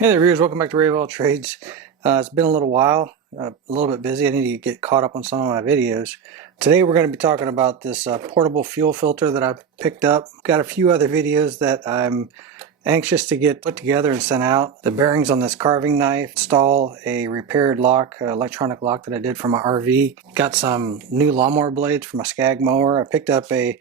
Hey there, viewers. Welcome back to Ray of All Trades. It's been a little while, a little bit busy. I need to get caught up on some of my videos. Today we're going to be talking about this portable fuel filter that I picked up. Got a few other videos that I'm anxious to get put together and sent out. The bearings on this carving knife, install a repaired lock, electronic lock that I did for my RV. Got some new lawnmower blades for my Skag mower. I picked up a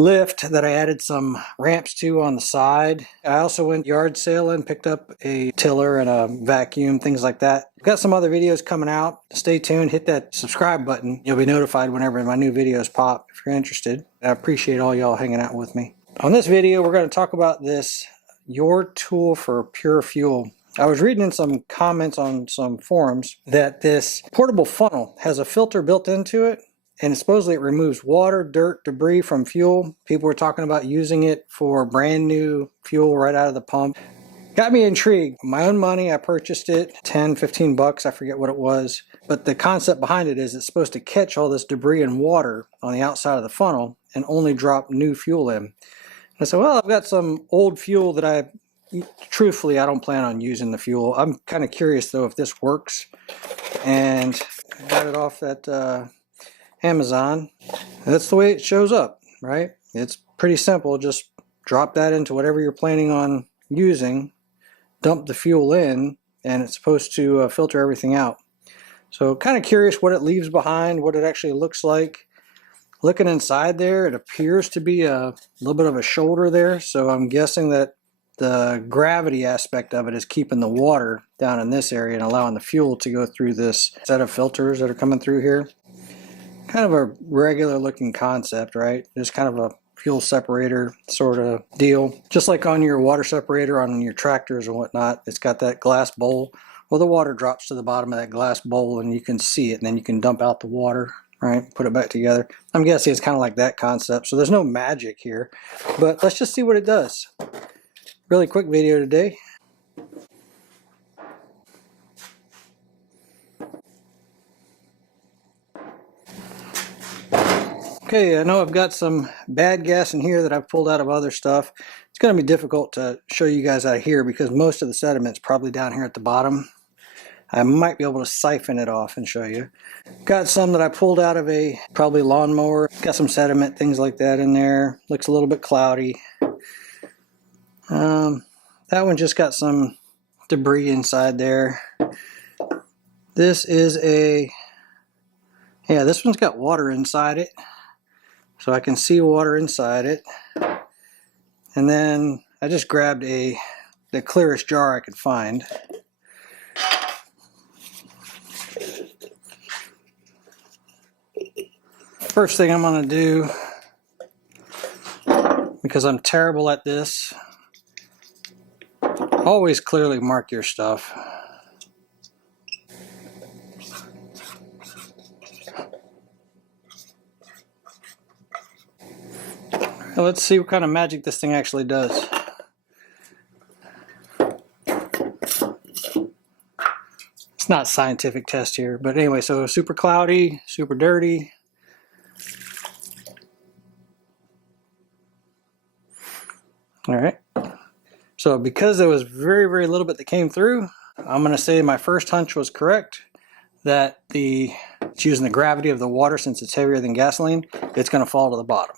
lift that I added some ramps to on the side. I also went yard sailing, picked up a tiller and a vacuum, things like that. I've got some other videos coming out. Stay tuned, hit that subscribe button. You'll be notified whenever my new videos pop if you're interested. I appreciate all y'all hanging out with me. On this video, we're going to talk about this Your Tool for Pure Fuel. I was reading in some comments on some forums that this portable funnel has a filter built into it, and supposedly it removes water, dirt, debris from fuel. People were talking about using it for brand new fuel right out of the pump. Got me intrigued. My own money, I purchased it, 10, 15 bucks, I forget what it was. But the concept behind it is it's supposed to catch all this debris and water on the outside of the funnel and only drop new fuel in. And I said, well, I've got some old fuel that truthfully, I don't plan on using the fuel. I'm kind of curious though if this works. And I got it off at Amazon. That's the way it shows up, right? It's pretty simple. Just drop that into whatever you're planning on using, dump the fuel in, and it's supposed to filter everything out. So kind of curious what it leaves behind, what it actually looks like. Looking inside there, it appears to be a little bit of a shoulder there, so I'm guessing that the gravity aspect of it is keeping the water down in this area and allowing the fuel to go through this set of filters that are coming through here. Kind of a regular looking concept, right? Just kind of a fuel separator sort of deal. Just like on your water separator on your tractors and whatnot, it's got that glass bowl. Well, the water drops to the bottom of that glass bowl and you can see it, and then you can dump out the water, right? Put it back together. I'm guessing it's kind of like that concept. So there's no magic here, but let's just see what it does. Really quick video today. Okay, I know I've got some bad gas in here that I've pulled out of other stuff. It's going to be difficult to show you guys out of here because most of the sediment's probably down here at the bottom. I might be able to siphon it off and show you. Got some that I pulled out of a probably lawnmower. Got some sediment, things like that in there. Looks a little bit cloudy. That one just got some debris inside there. This is this one's got water inside it. So I can see water inside it. And then I just grabbed the clearest jar I could find. First thing I'm going to do, because I'm terrible at this, always clearly mark your stuff. Let's see what kind of magic this thing actually does. It's not a scientific test here, but anyway, so super cloudy, super dirty. All right. So because there was very, very little bit that came through, I'm going to say my first hunch was correct, that it's using the gravity of the water since it's heavier than gasoline, it's going to fall to the bottom.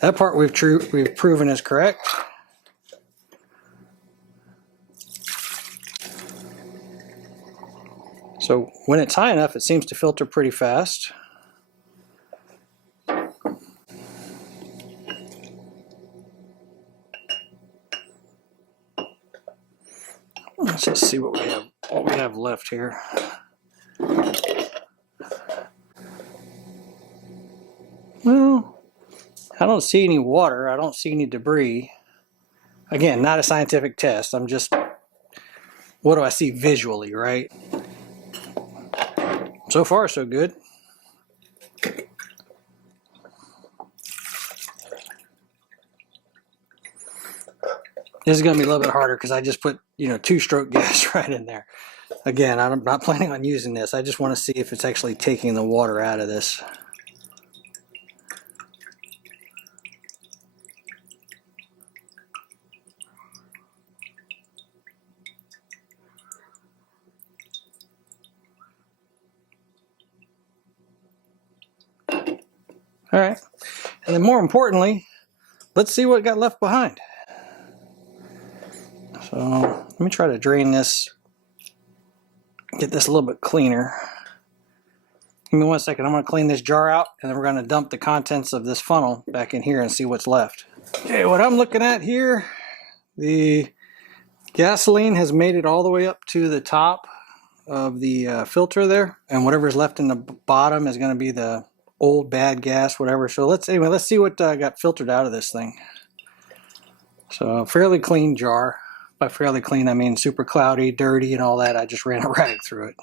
That part we've proven is correct. So when it's high enough, it seems to filter pretty fast. Let's just see what we have left here. Well, I don't see any water. I don't see any debris. Again, not a scientific test. I'm just, what do I see visually, right? So far, so good. This is going to be a little bit harder because I just put, two-stroke gas right in there. Again, I'm not planning on using this. I just want to see if it's actually taking the water out of this. All right, and then more importantly, let's see what got left behind. So let me try to drain this, get this a little bit cleaner. Give me 1 second, I'm going to clean this jar out, and then we're going to dump the contents of this funnel back in here and see what's left. Okay, what I'm looking at here, the gasoline has made it all the way up to the top of the filter there, and whatever's left in the bottom is going to be the old bad gas, whatever. So let's see what got filtered out of this thing. So fairly clean jar. By fairly clean, I mean super cloudy, dirty, and all that. I just ran a rag through it.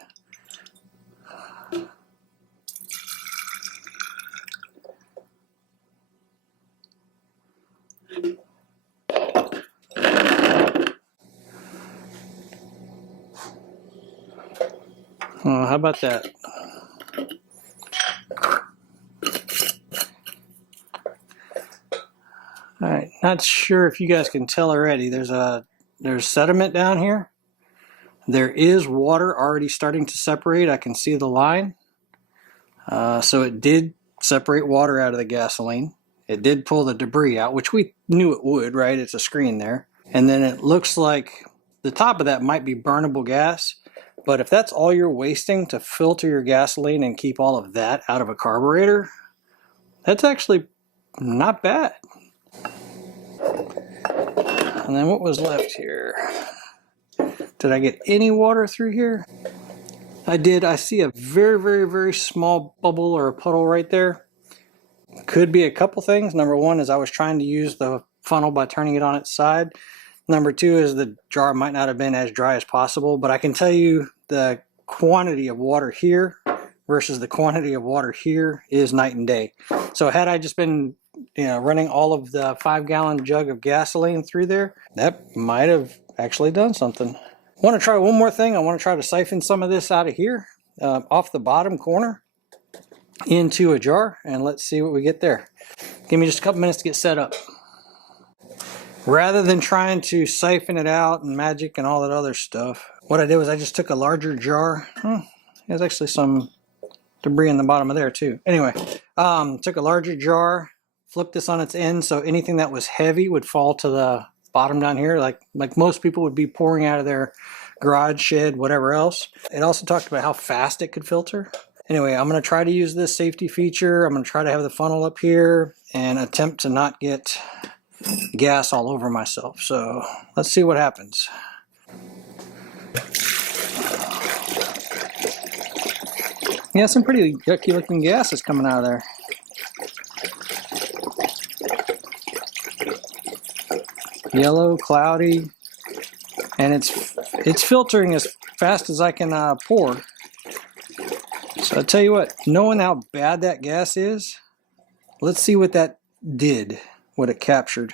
How about that? All right, not sure if you guys can tell already. There's sediment down here. There is water already starting to separate. I can see the line. So it did separate water out of the gasoline. It did pull the debris out, which we knew it would, right? It's a screen there. And then it looks like the top of that might be burnable gas. But if that's all you're wasting to filter your gasoline and keep all of that out of a carburetor, that's actually not bad. And then what was left here? Did I get any water through here? I did. I see a very, very, very small bubble or a puddle right there. Could be a couple things. Number one is I was trying to use the funnel by turning it on its side. Number two is the jar might not have been as dry as possible, but I can tell you the quantity of water here versus the quantity of water here is night and day. So had I just been running all of the 5-gallon jug of gasoline through there, that might have actually done something. I want to try one more thing. I want to try to siphon some of this out of here, off the bottom corner, into a jar, and let's see what we get there. Give me just a couple minutes to get set up. Rather than trying to siphon it out and magic and all that other stuff, what I did was I just took a larger jar. There's actually some debris in the bottom of there too. Anyway, took a larger jar, flipped this on its end so anything that was heavy would fall to the bottom down here, like most people would be pouring out of their garage, shed, whatever else. It also talked about how fast it could filter. Anyway, I'm going to try to use this safety feature. I'm going to try to have the funnel up here and attempt to not get gas all over myself. So let's see what happens. Yeah, some pretty yucky looking gas is coming out of there. Yellow, cloudy, and it's filtering as fast as I can pour. So I tell you what, knowing how bad that gas is, let's see what that did, what it captured.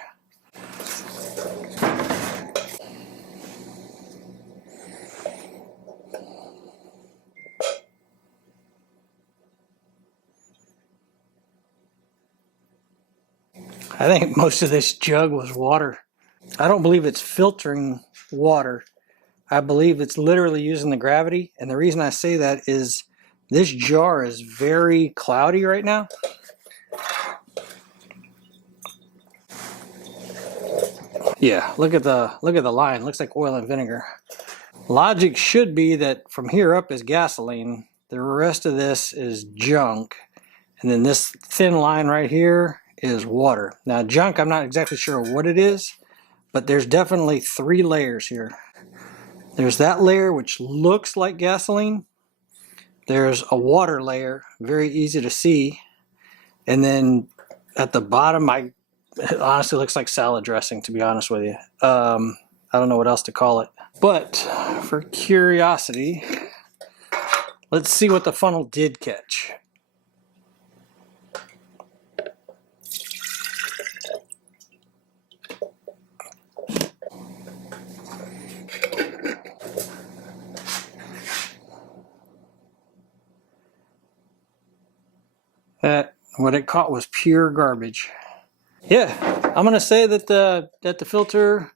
I think most of this jug was water. I don't believe it's filtering water. I believe it's literally using the gravity. And the reason I say that is this jar is very cloudy right now. Yeah, look at the line. Looks like oil and vinegar. Logic should be that from here up is gasoline. The rest of this is junk. And then this thin line right here is water. Now junk, I'm not exactly sure what it is, but there's definitely 3 layers here. There's that layer which looks like gasoline. There's a water layer, very easy to see. And then at the bottom, it honestly looks like salad dressing, to be honest with you. I don't know what else to call it. But for curiosity, let's see what the funnel did catch. What it caught was pure garbage. Yeah, I'm gonna say that the filter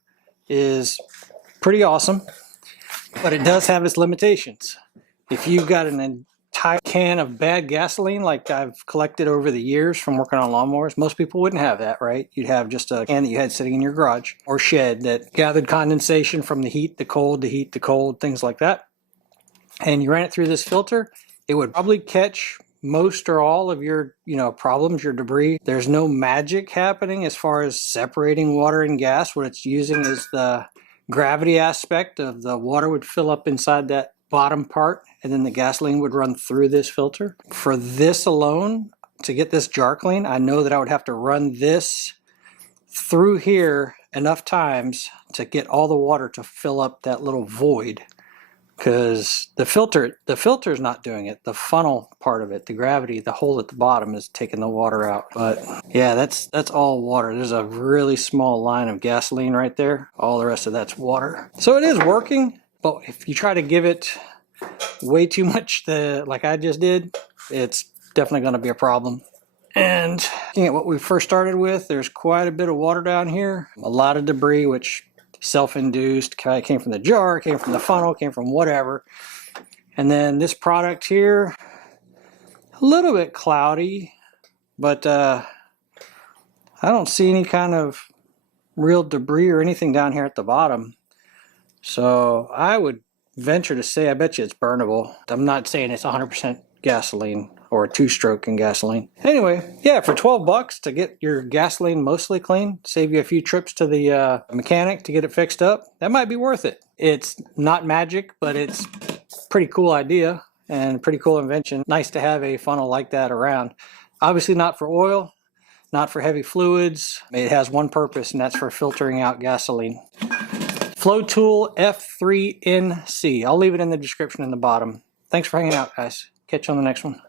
is pretty awesome, but it does have its limitations. If you've got an tire can of bad gasoline like I've collected over the years from working on lawnmowers. Most people wouldn't have that, right? You'd have just a can that you had sitting in your garage or shed that gathered condensation from the heat, the cold, things like that. And you ran it through this filter, it would probably catch most or all of your, problems, your debris. There's no magic happening as far as separating water and gas. What it's using is the gravity aspect of the water would fill up inside that bottom part, and then the gasoline would run through this filter. For this alone, to get this jar clean, I know that I would have to run this through here enough times to get all the water to fill up that little void. Because the filter is not doing it. The funnel part of it, the gravity, the hole at the bottom is taking the water out. But yeah, that's all water. There's a really small line of gasoline right there. All the rest of that's water. So it is working, but if you try to give it way too much like I just did, it's definitely going to be a problem. And looking at what we first started with, there's quite a bit of water down here. A lot of debris, which self-induced, came from the jar, came from the funnel, came from whatever. And then this product here, a little bit cloudy, but I don't see any kind of real debris or anything down here at the bottom. So I would venture to say, I bet you it's burnable. I'm not saying it's 100% gasoline or a two-stroke in gasoline. Anyway, yeah, for 12 bucks to get your gasoline mostly clean, save you a few trips to the mechanic to get it fixed up, that might be worth it. It's not magic, but it's a pretty cool idea and pretty cool invention. Nice to have a funnel like that around. Obviously not for oil, not for heavy fluids. It has one purpose, and that's for filtering out gasoline. Flow Tool F3NC. I'll leave it in the description in the bottom. Thanks for hanging out, guys. Catch you on the next one.